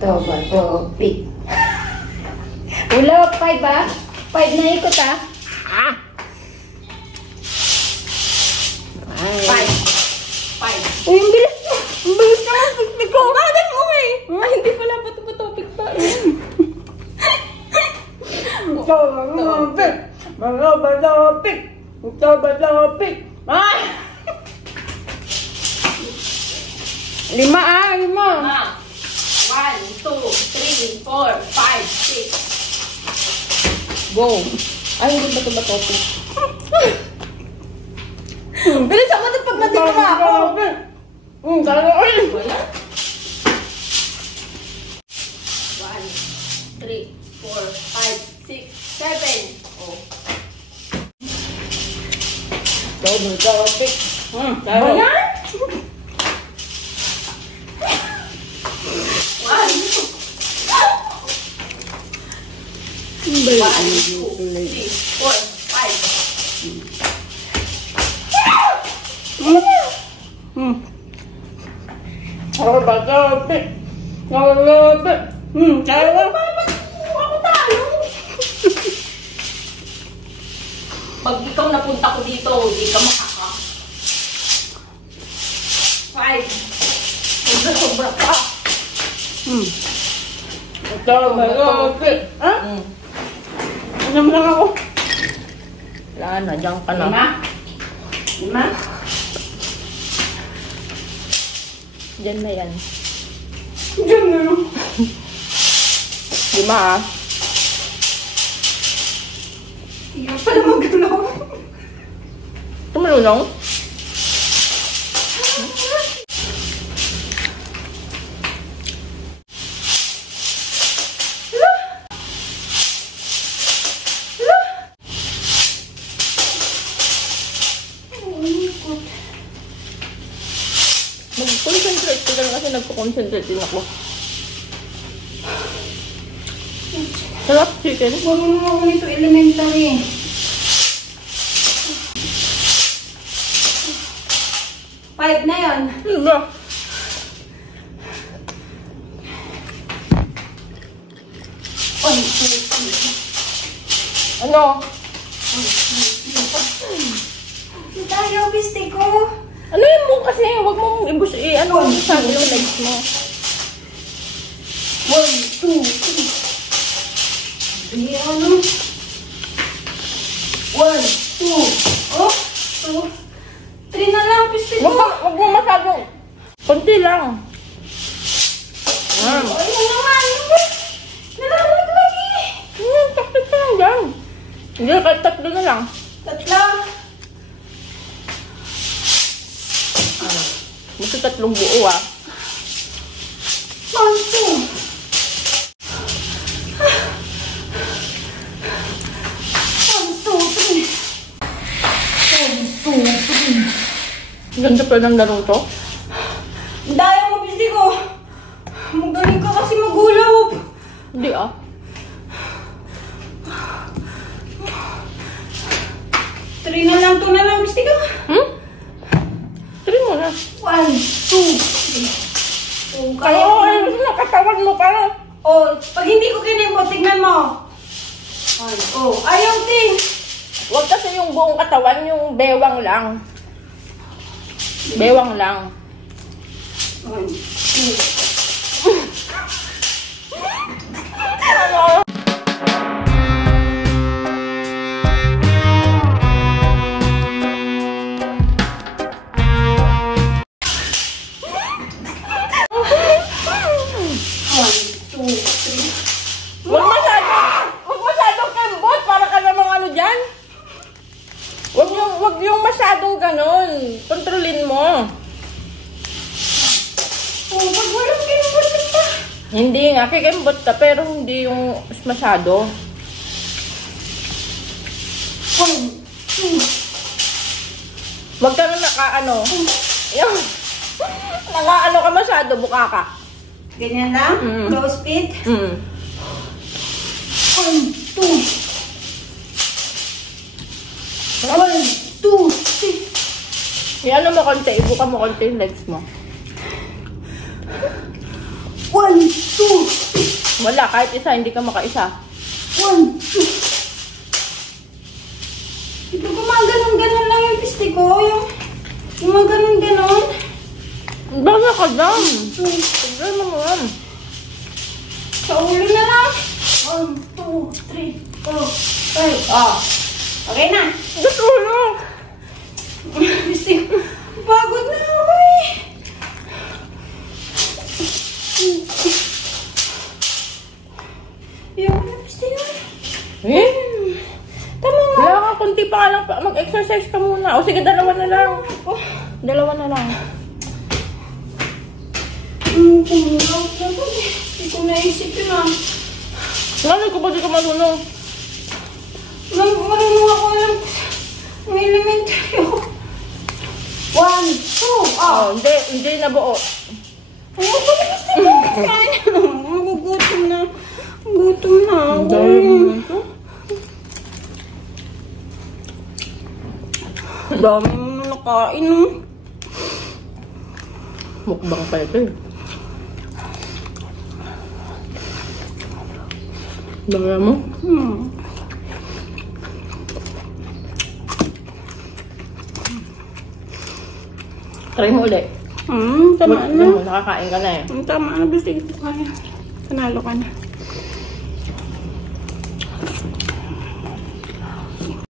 Topic. Ulo, 5 ba? 5 na ikot ah. 5. Uy, ang bilis mo. Ang bilis naman. Bagal mo eh. Ay, hindi pala topic pa. Topic. Ah! 5 ah, 5. 1, 2, 3, 4, 5, 6. Go. Ay, hindi ba ito ba topic? Bilis ako ito pag nandito na ako. Kala ko yun. 1, 3, 4, 5, 6, 7. Oh. Topic. Kaya yan? 1, 2, 3, 4, 5. Topic. Pag ikaw napunta ko dito, hindi ka makaka. 5. Sobra pa. Topic. Ha? Ano lang ako? Wala na, dyan ka na. 5? Diyan na yan. Diyan na lang. 5 ah. Iyak pa na magalaw. Ito malulong? Mag-concentrate ko lang kasi nagpo-concentrate din ako. Sarap chicken. Huwag mo ako nito elementary. Five na yun. Diba? Ano? Tayo, biste ko. Ano yun mo kasi? Huwag mong ibus ano mo sabi yung legs mo. 1, 2, 3. Hindi ano? 1, 2. Oh, 2. 3 na lang, piste ko. Huwag mo masyadong. Kunti lang. Ay, ano naman? Nalalag lagi. Taktik ka lang dyan. Hindi, kahit 3 na lang. 3? Gusto 3 buo ah. 1, 2. 1, 2, 3. Ganda pa ng laro to. Daya mo, bisi ko. Magaling ka kasi magulaw. Hindi ah. 3 na lang, 2 na lang, bisi ko. 3 mo na. 1, 2, 3. Kaya mo, ay, nakatawan mo parang. Oh, pag hindi ko kinimbo, tignan mo. Oh, ayaw din. Huwag kasi yung buong katawan, yung bewang lang. Bewang lang. 1, 2. Ano? Wag yung masyadong ganon. Kontrolin mo. Oh, wag walang kimbot ka. Hindi nga, kikimbot ka, pero hindi yung masyado. 1, 2. Wag ka na nakaano. Yung, nakaano ka masyado, buka ka. Ganyan lang? Low speed? 1, 2. 1, 2, 3. Ano mo konti, ibuka mo konti yung legs mo. 1, 2. Wala, kahit isa, hindi ka makaisa. 1, 2. Ito gumaganon-ganon lang yung piste ko. Yung mga ganon-ganon. Baka ka dam. 2. Tignan mo yan. Sa ulo na lang. 1, 2, 3, 4, 5. Oh. Okay na. Gusto ulo. Piste ko. Pagod na ako eh. Yung piste yun. Eh? Tama nga. Wala ka, kunti pa lang. Mag-exercise ka muna. O sige, dalawa na lang. Dalawa na lang. Tumulaw na ba? Hindi ko naisip yun ah. Nanay ko ba di ka marunong? Marunong ako lang. Ang elementary ako. 1, 2. Oh, hindi na buo. Ayaw ko na gusto na. Kain na. Magugutom na. Gutom na ako. Dami mo na nakain. Mukbang pa ito eh. Dami mo? Try mo ulit. Tama na. Nakakain ka na eh. Tama na. Gusto ko kaya. Panalo ka na.